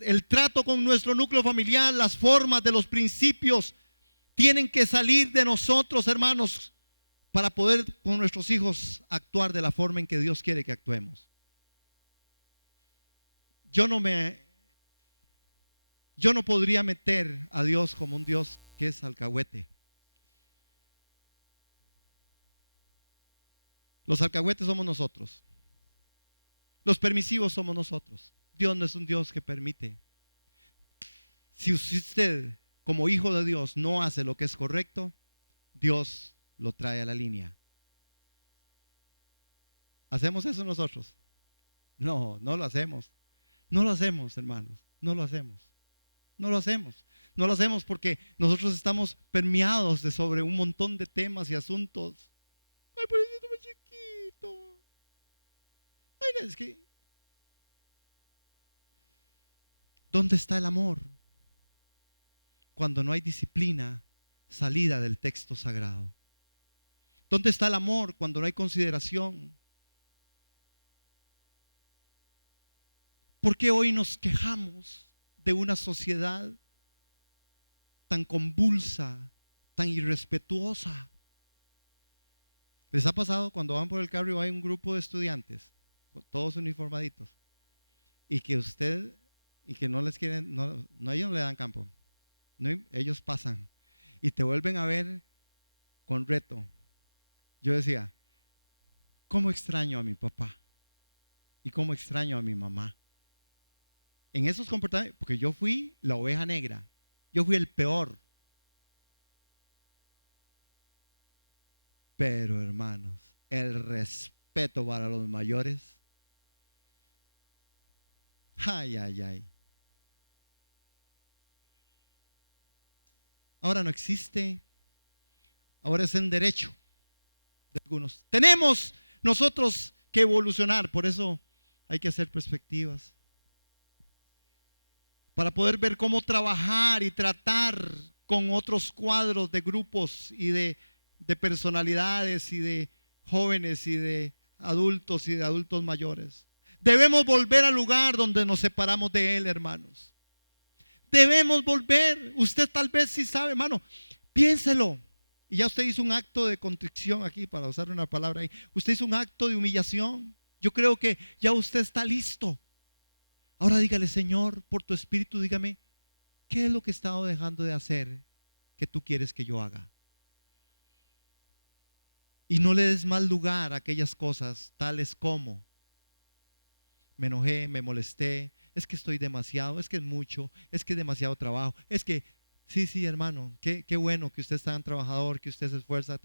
El trato con nuestro núcleo familiar, las formas de los principios, tienen que salir de nosotros, hermanos, para poder con nuestros hijos actuar de la forma en que Dios quiere que actuemos. Yo no podría meter a Dios como un Dios que es alcahuete. Los alcahuetes somos nosotros. Los permisivos somos nosotros. Dios no es un Dios que permite. Si usted, como hijo de Dios, no hace lo que es correcto, Dios lo trae a la línea. ¿Hacemos eso nosotros? No, no lo hacemos. No lo hacemos, hermanos. No lo hacemos. No lo hacemos. No lo hacemos porque nosotros estamos permeados de sobre un montón de temas y asuntos. Ay, por eso más chiquito. Ay, es que ¿dónde está el amor? Cuando no hay disciplina salida del texto sagrado. ¿Dónde está el amor cuando no hay consideración? ¿Por qué hoy nos quejamos de una sociedad tan convulsa, tan irrespetuosa? ¿Les ha pasado cuando van por el carro y hay un grupo de estudiantes, todos uniformaditos, y que usted, y que no les quieren, no ellos no le dan campo, no, ellos pasan y te vuelven a ver con reto? Yo decía, ¿cómo extraño a mi papá? ¿Y cómo extraño a mi mamá? En esos comportamientos, porque yo fui la oveja negra, yo fui el peor. Pero hermanos, el respeto para los mayores, ay, ay, ay. Ahora no existe, ahora es en derecho de algunos. Tenemos nosotros que evolucionar, por eso hay que hacer perspectivas. Para poder ver cómo trabajar y tratar con otros cuadros de grupos y de personalidades y de jóvenes y de adultos mayores. Debemos volver al lugar donde nos separamos de Él, hermanos. Debemos volver. Usted tal vez sí sabe, hermano. Piénselo. Y ya usted hizo un acto de contrición aquí, para usar una palabra ahí. Usted hizo un acto de humillación. Yo creo que ya usted está listo. Ahora dígale: Señor, por tu espíritu, dígame, ¿qué es lo que he estado dejando de hacer que tú quieres que yo haga? Y no le des más lugar a aquellas cosas tales como: me enojé, me molesté, es que estoy demasiado, es que es mucho, es que es demasiado trabajo, es que, sí, hermano, qué bueno que usted es tan trabajador, que usted se esfuerza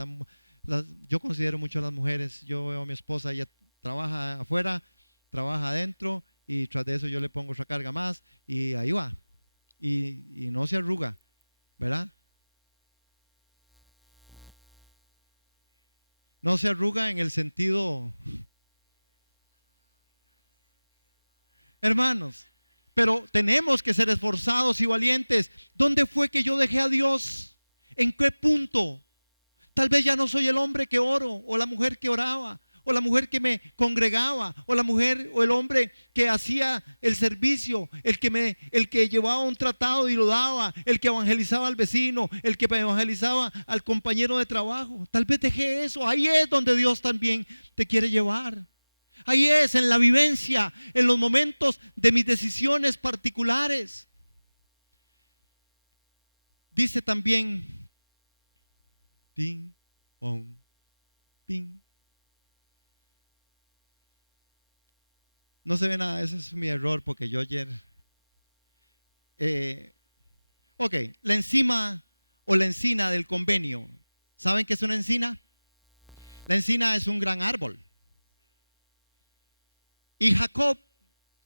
yo considero mucho a las mujeres. Yo veo a mi esposa, ella trabaja afuera, trabaja adentro, y tras de eso yo le pongo otra carga más, y ahí va, y no se arruga, ¿verdad? No se arruga en el sentido, hermanos, pero tenemos que ser esforzados y valientes. ¿Dónde fue que yo dejé a Dios? ¿En qué punto? Tal vez ya no soy el hombre que oro, o la mujer que oraba, o la mujer que me congregaba, o la mujer o el hombre que hacía el servicio, el que llevaba un tratado y lo daba, el que evangelizaba al vecino, el que evangelizaba al compañero de trabajo. Tal vez dejé eso. Ahí es donde Dios también te quiere llevar. Ahí es, en la vivencia, en los momentos de mis decisiones particulares. Dice también, ping, pong, ping. No se ve nada, ese es mi error, porque yo ayer, ok, la encima o la encina del convenio. ¿Saben qué es una encina? La encina es un gran árbol. Y Jacob,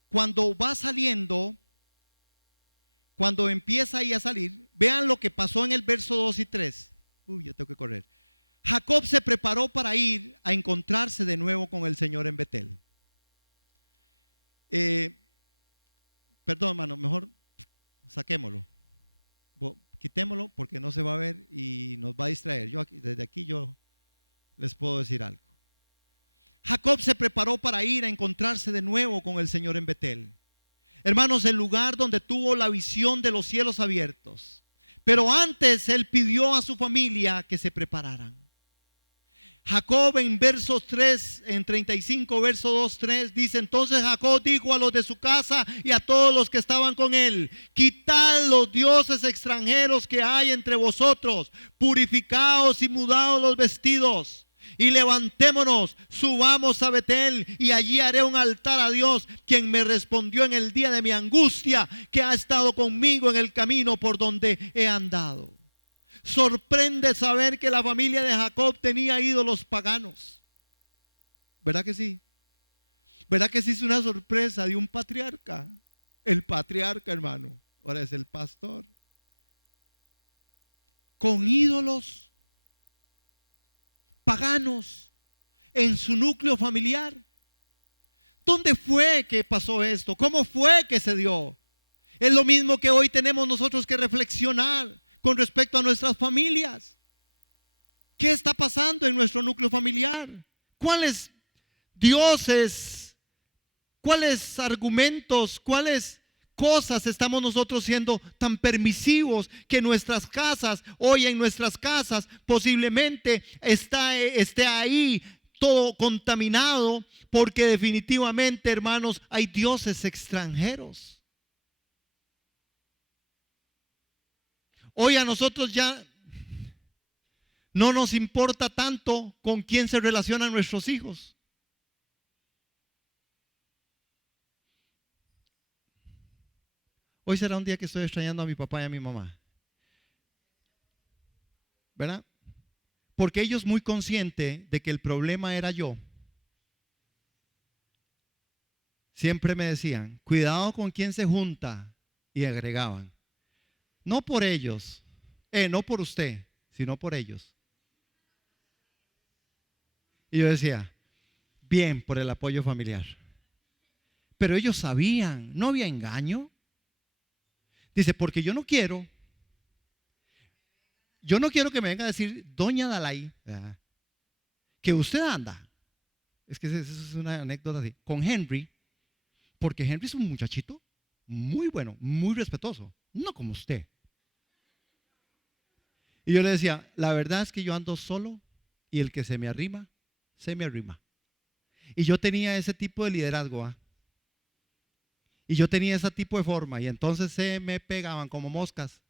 cuando va saliendo, cuando empieza ahí a salir, vean lo que pasó en el verso 2 y 3. Uy, yo tengo que correr. Jacob se preparó para ir a encontrarse de nuevo con el Señor en Betel. Perdón, hermano, mejor saquémoslo. Quitémoslo porque no se va a ver y nos va a distraer. Desde aquí yo les puedo decir algo. Jacob se preparó para ir a encontrarse de nuevo con el Señor en Betel. Hermanos, el lugar donde tuvo la visión de los cielos abiertos. Pero antes él pidió a su familia que se prepararan. Jacob en versos 3, en 35, verso 2, 3, dice: entonces Jacob dijo a los de su casa y a todos los que estaban con él: quitad los dioses extranjeros que hay entre vosotros, purificaos y mudaos los vestidos, y levantémonos, subamos a Betel, y allí haré un altar a Dios, quien me respondió en el día de mi angustia, que ha estado conmigo en el camino por donde he andado. Sorprende saber que la familia de Jacob tenía ídolos paganos. ¿Verdad que sí? ¿Verdad que sí? Es una sorpresa de un patriarca. El patriarca, hermano, ahora es el pastor. Con ídolos paganos en su núcleo familiar. ¿Dónde fue que pasó esto? ¿Cómo fue que se dio? Es lo mismo que hoy tenemos nosotros que reflexionar con respecto a nuestras familias. ¿Qué está pasando en nuestro núcleo familiar? ¿Cuáles dioses, cuáles argumentos, cuáles cosas estamos nosotros siendo tan permisivos que nuestras casas, hoy en nuestras casas posiblemente esté ahí todo contaminado, porque definitivamente, hermanos, hay dioses extranjeros? Hoy a nosotros ya no nos importa tanto con quién se relacionan nuestros hijos. Hoy será un día que estoy extrañando a mi papá y a mi mamá, ¿verdad? Porque ellos, muy conscientes de que el problema era yo, siempre me decían: cuidado con quién se junta, y agregaban: no por ellos, no por usted, sino por ellos. Y yo decía: bien, por el apoyo familiar. Pero ellos sabían, no había engaño. Dice: porque yo no quiero que me venga a decir doña Dalai, que usted anda. Es que eso es una anécdota así, con Henry, Porque Henry es un muchachito muy bueno, muy respetuoso, no como usted. Y yo le decía, la verdad es que yo ando solo y el que se me arrima, se me arrima. Y yo tenía ese tipo de liderazgo, ¿ah? Y yo tenía ese tipo de forma y entonces se me pegaban como moscas,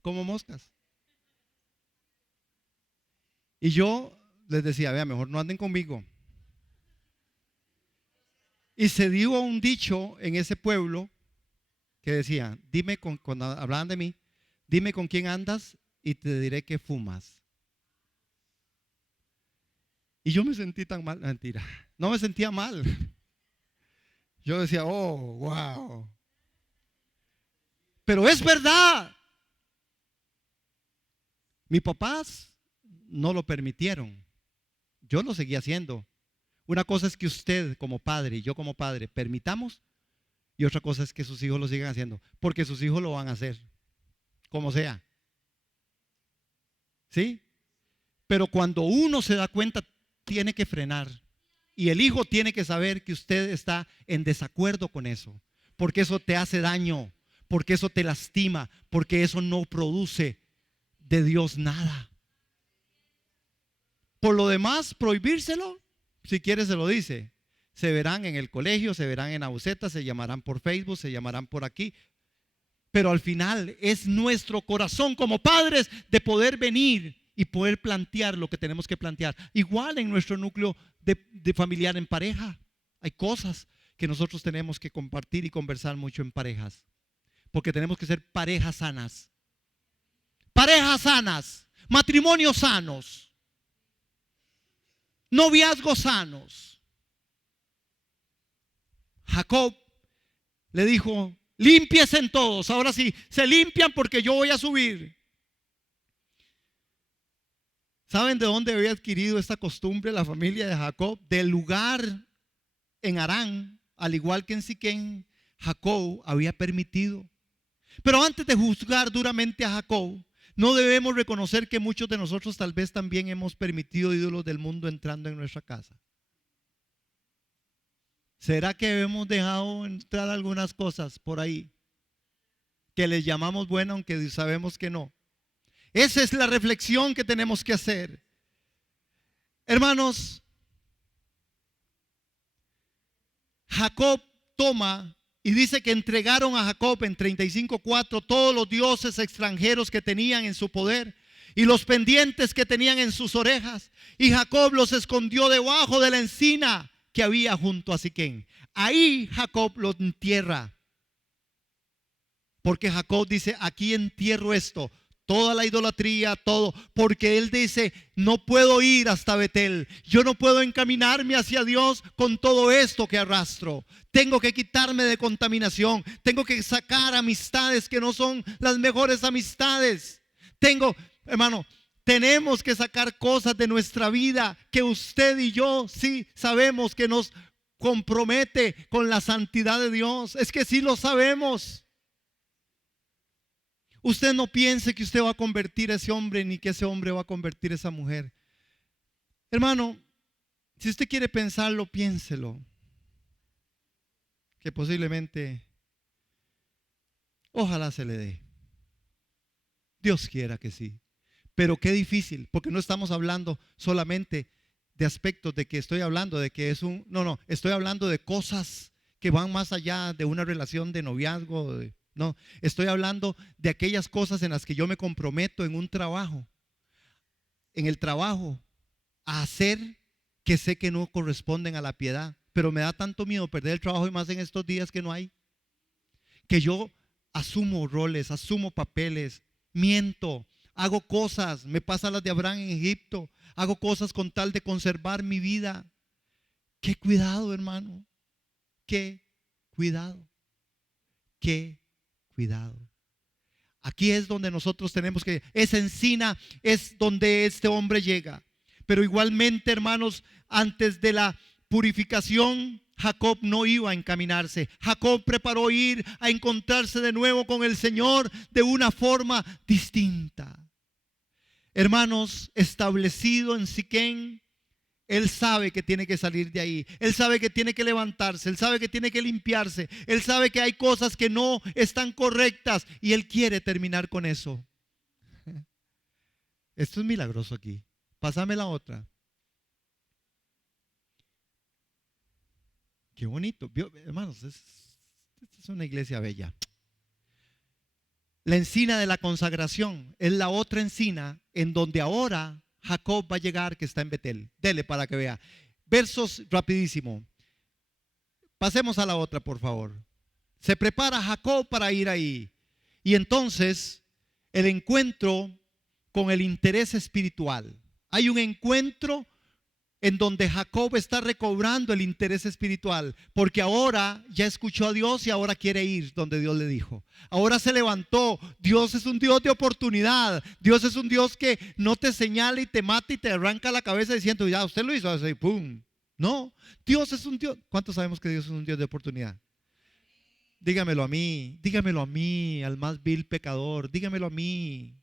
como moscas. Y yo les decía, vea, mejor no anden conmigo. Y se dio un dicho en ese pueblo que decía, dime cuando hablaban de mí, dime con quién andas y te diré que fumas. Y yo me sentí tan mal, mentira, no me sentía mal. Yo decía, oh, wow. Pero es verdad. Mis papás no lo permitieron. Yo lo seguía haciendo. Una cosa es que usted como padre y yo como padre permitamos, y otra cosa es que sus hijos lo sigan haciendo, porque sus hijos lo van a hacer, como sea. ¿Sí? Pero cuando uno se da cuenta, tiene que frenar. Y el hijo tiene que saber que usted está en desacuerdo con eso, porque eso te hace daño, porque eso te lastima, porque eso no produce de Dios nada. Por lo demás, prohibírselo, si quiere se lo dice. Se verán en el colegio, se verán en Abuseta, se llamarán por Facebook, se llamarán por aquí. Pero al final es nuestro corazón como padres de poder venir y poder plantear lo que tenemos que plantear. Igual en nuestro núcleo de familiar en pareja. Hay cosas que nosotros tenemos que compartir y conversar mucho en parejas. Porque tenemos que ser parejas sanas. Parejas sanas, matrimonios sanos, noviazgos sanos. Jacob le dijo, límpiese en todos. Ahora sí, se limpian porque yo voy a subir. ¿Saben de dónde había adquirido esta costumbre la familia de Jacob? Del lugar en Harán, al igual que en Siquén, Jacob había permitido. Pero antes de juzgar duramente a Jacob, no debemos reconocer que muchos de nosotros tal vez también hemos permitido ídolos del mundo entrando en nuestra casa. ¿Será que hemos dejado entrar algunas cosas por ahí que les llamamos buenas aunque sabemos que no? Esa es la reflexión que tenemos que hacer. Hermanos, Jacob toma y dice que entregaron a Jacob en 35:4 todos los dioses extranjeros que tenían en su poder y los pendientes que tenían en sus orejas. Y Jacob los escondió debajo de la encina que había junto a Siquén. Ahí Jacob los entierra. Porque Jacob dice, aquí entierro esto, toda la idolatría, todo. Porque él dice, no puedo ir hasta Betel. Yo no puedo encaminarme hacia Dios con todo esto que arrastro. Tengo que quitarme de contaminación. Tengo que sacar amistades que no son las mejores amistades. Hermano, tenemos que sacar cosas de nuestra vida que usted y yo sí sabemos que nos compromete con la santidad de Dios. Es que sí lo sabemos. Usted no piense que usted va a convertir a ese hombre ni que ese hombre va a convertir a esa mujer. Hermano, si usted quiere pensarlo, piénselo. Que posiblemente, ojalá se le dé. Dios quiera que sí. Pero qué difícil, porque no estamos hablando solamente de aspectos de que estoy hablando de que es no, estoy hablando de cosas que van más allá de una relación de noviazgo, no, estoy hablando de aquellas cosas en las que yo me comprometo en un trabajo, en el trabajo, a hacer que sé que no corresponden a la piedad, pero me da tanto miedo perder el trabajo y más en estos días que no hay, que yo asumo roles, asumo papeles, miento, hago cosas, me pasa las de Abraham en Egipto, hago cosas con tal de conservar mi vida. Qué cuidado, hermano, qué cuidado, qué cuidado. Aquí es donde nosotros tenemos que, esa encina es donde este hombre llega. Pero igualmente, hermanos, antes de la purificación, Jacob no iba a encaminarse. Jacob preparó ir a encontrarse de nuevo con el Señor de una forma distinta. Hermanos, establecido en Siquén, Él sabe que tiene que salir de ahí. Él sabe que tiene que levantarse. Él sabe que tiene que limpiarse. Él sabe que hay cosas que no están correctas y Él quiere terminar con eso. Esto es milagroso aquí. Pásame la otra. Qué bonito. Hermanos, esta es una iglesia bella. La encina de la consagración es la otra encina en donde ahora Jacob va a llegar, que está en Betel. Dele para que vea. Versos rapidísimo. Pasemos a la otra, por favor. Se prepara Jacob para ir ahí. Y entonces el encuentro con el interés espiritual. Hay un encuentro en donde Jacob está recobrando el interés espiritual, porque ahora ya escuchó a Dios y ahora quiere ir donde Dios le dijo. Ahora se levantó. Dios es un Dios de oportunidad. Dios es un Dios que no te señala y te mata y te arranca la cabeza diciendo, ya usted lo hizo, así, pum. No, Dios es un Dios. ¿Cuántos sabemos que Dios es un Dios de oportunidad? Dígamelo a mí, al más vil pecador, dígamelo a mí.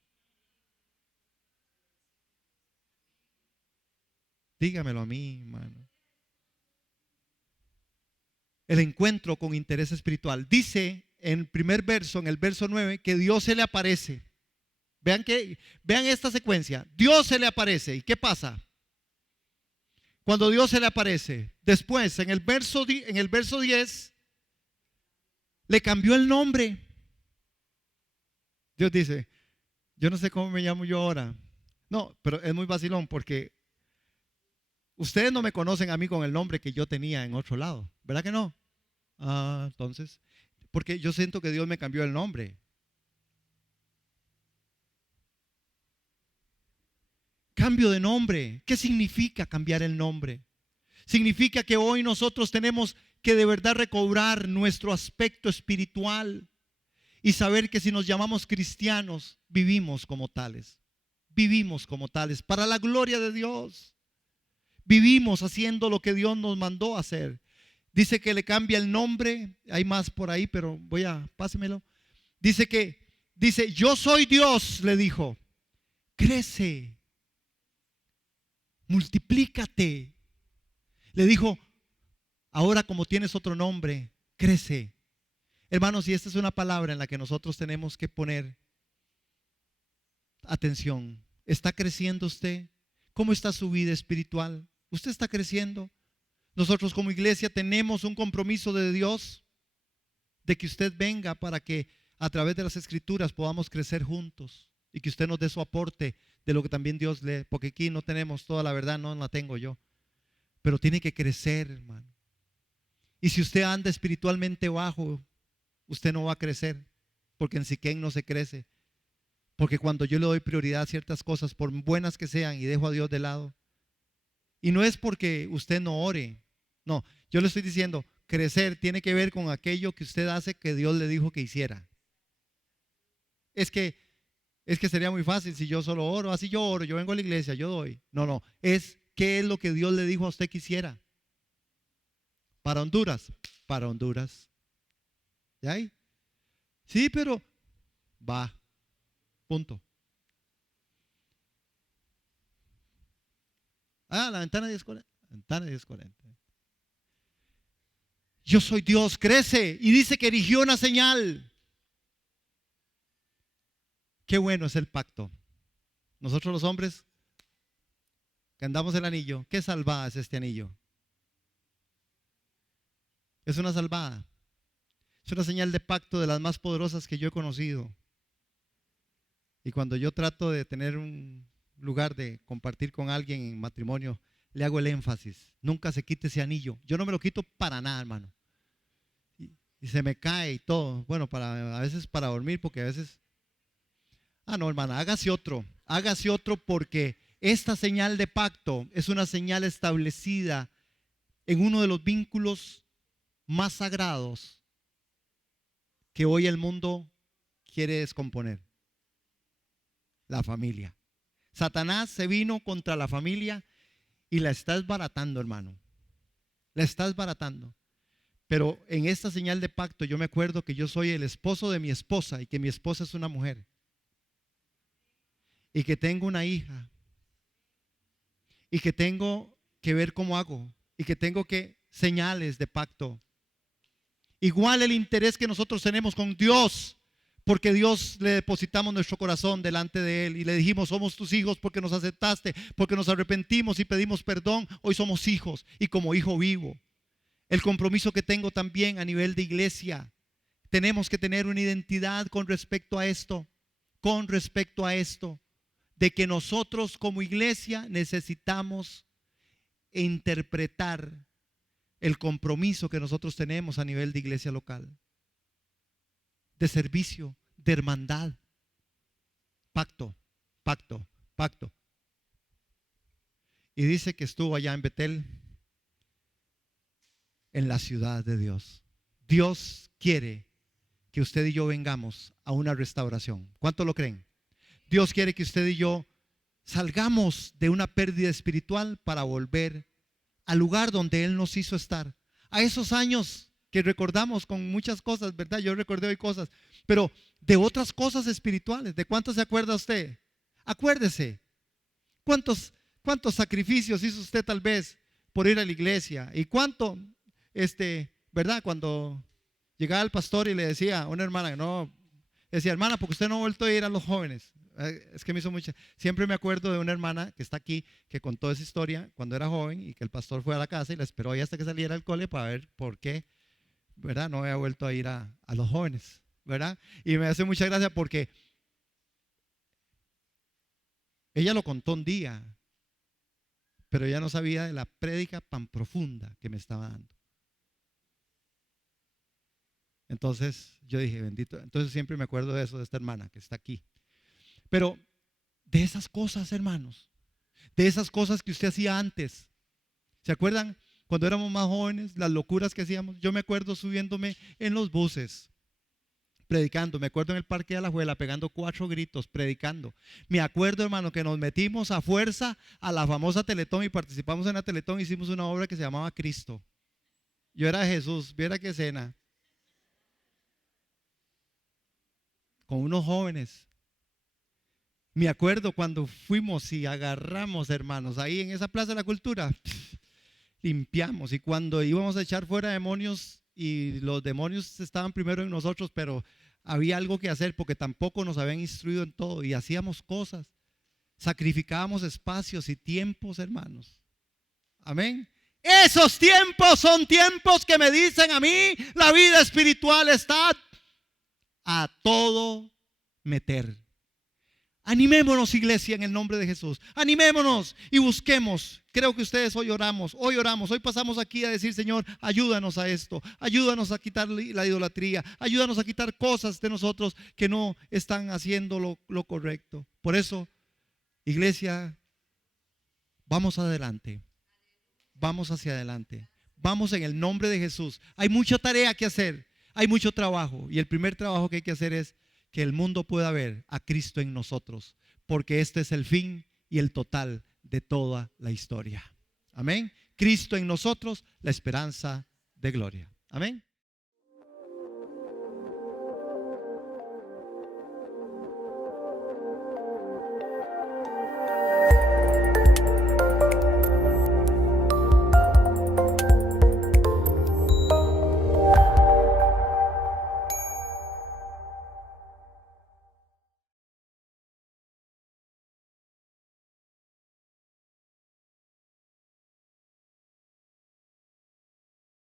Dígamelo a mí, hermano. El encuentro con interés espiritual. Dice en el primer verso, en el verso 9, que Dios se le aparece. Vean esta secuencia. Dios se le aparece. ¿Y qué pasa? Cuando Dios se le aparece, después en el verso 10, le cambió el nombre. Dios dice, yo no sé cómo me llamo yo ahora. No, pero es muy vacilón porque ustedes no me conocen a mí con el nombre que yo tenía en otro lado, ¿verdad que no? Ah, entonces, porque yo siento que Dios me cambió el nombre. Cambio de nombre. ¿Qué significa cambiar el nombre? Significa que hoy nosotros tenemos que de verdad recobrar nuestro aspecto espiritual y saber que si nos llamamos cristianos, vivimos como tales. Vivimos como tales, para la gloria de Dios. Vivimos haciendo lo que Dios nos mandó a hacer. Dice que le cambia el nombre. Hay más por ahí, pero pásemelo. Dice, yo soy Dios, le dijo. Crece, multiplícate. Le dijo, ahora como tienes otro nombre, crece. Hermanos, y esta es una palabra en la que nosotros tenemos que poner atención. ¿Está creciendo usted? ¿Cómo está su vida espiritual? ¿Usted está creciendo? Nosotros como iglesia tenemos un compromiso de Dios de que usted venga para que a través de las escrituras podamos crecer juntos y que usted nos dé su aporte de lo que también Dios lee, porque aquí no tenemos toda la verdad, no la tengo yo, pero tiene que crecer, hermano. Y si usted anda espiritualmente bajo, usted no va a crecer, porque en Siquén no se crece, porque cuando yo le doy prioridad a ciertas cosas, por buenas que sean, y dejo a Dios de lado, y no es porque usted no ore, no, yo le estoy diciendo, crecer tiene que ver con aquello que usted hace que Dios le dijo que hiciera. Es que sería muy fácil si yo solo oro, así yo oro, yo vengo a la iglesia, yo doy. No, es qué es lo que Dios le dijo a usted que hiciera. Para Honduras, para Honduras. ¿Ya hay? Sí, pero va, punto. La ventana 1040. Ventana 1040. Yo soy Dios, crece. Y dice que erigió una señal. Qué bueno es el pacto. Nosotros los hombres que andamos el anillo, qué salvada es este anillo. Es una salvada. Es una señal de pacto de las más poderosas que yo he conocido. Y cuando yo trato de tener un lugar de compartir con alguien en matrimonio, le hago el énfasis. Nunca se quite ese anillo. Yo no me lo quito para nada, hermano. Y se me cae y todo. Bueno, a veces para dormir, porque a veces... no, hermana, hágase otro porque esta señal de pacto es una señal establecida en uno de los vínculos más sagrados que hoy el mundo quiere descomponer: la familia. Satanás se vino contra la familia y la está desbaratando, hermano. La está desbaratando. Pero en esta señal de pacto yo me acuerdo que yo soy el esposo de mi esposa y que mi esposa es una mujer. Y que tengo una hija. Y que tengo que ver cómo hago y que tengo que señales de pacto. Igual el interés que nosotros tenemos con Dios, porque Dios le depositamos nuestro corazón delante de Él y le dijimos, somos tus hijos porque nos aceptaste, porque nos arrepentimos y pedimos perdón. Hoy somos hijos y como hijo vivo. El compromiso que tengo también a nivel de iglesia, tenemos que tener una identidad con respecto a esto, de que nosotros como iglesia necesitamos interpretar el compromiso que nosotros tenemos a nivel de iglesia local, de servicio, de hermandad, pacto. Y dice que estuvo allá en Betel, en la ciudad de Dios. Dios quiere que usted y yo vengamos a una restauración. ¿Cuánto lo creen? Dios quiere que usted y yo salgamos de una pérdida espiritual para volver al lugar donde Él nos hizo estar. A esos años que recordamos con muchas cosas, ¿verdad? Yo recordé hoy cosas, pero de otras cosas espirituales. ¿De cuánto se acuerda usted? Acuérdese. ¿Cuántos sacrificios hizo usted tal vez por ir a la iglesia? ¿Y cuánto, verdad? Cuando llegaba el pastor y le decía a una hermana, no, decía, hermana, porque usted no ha vuelto a ir a los jóvenes. Es que me hizo mucha. Siempre me acuerdo de una hermana que está aquí, que contó esa historia cuando era joven y que el pastor fue a la casa y la esperó ahí hasta que saliera del cole para ver por qué, ¿verdad? No había vuelto a ir a los jóvenes, ¿verdad? Y me hace mucha gracia porque ella lo contó un día, pero ella no sabía de la prédica tan profunda que me estaba dando. Entonces yo dije, bendito. Entonces siempre me acuerdo de eso, de esta hermana que está aquí. Pero de esas cosas, hermanos, de esas cosas que usted hacía antes, ¿se acuerdan cuando éramos más jóvenes, las locuras que hacíamos? Yo me acuerdo subiéndome en los buses, predicando. Me acuerdo en el Parque de Alajuela pegando 4 gritos, predicando. Me acuerdo, hermano, que nos metimos a fuerza a la famosa Teletón y participamos en la Teletón. Hicimos una obra que se llamaba Cristo. Yo era Jesús, viera qué escena. Con unos jóvenes. Me acuerdo cuando fuimos y agarramos, hermanos, ahí en esa Plaza de la Cultura, limpiamos. Y cuando íbamos a echar fuera demonios y los demonios estaban primero en nosotros, pero había algo que hacer porque tampoco nos habían instruido en todo y hacíamos cosas. Sacrificábamos espacios y tiempos, hermanos. Amén. Esos tiempos son tiempos que me dicen a mí, la vida espiritual está a todo meter. Animémonos, iglesia, en el nombre de Jesús. Animémonos y busquemos. Creo que ustedes hoy oramos, hoy pasamos aquí a decir, Señor, ayúdanos a esto, ayúdanos a quitar la idolatría, ayúdanos a quitar cosas de nosotros que no están haciendo lo correcto. Por eso, iglesia, vamos adelante, vamos hacia adelante, vamos en el nombre de Jesús. Hay mucha tarea que hacer, hay mucho trabajo, y el primer trabajo que hay que hacer es que el mundo pueda ver a Cristo en nosotros, porque este es el fin y el total de toda la historia. Amén. Cristo en nosotros, la esperanza de gloria. Amén.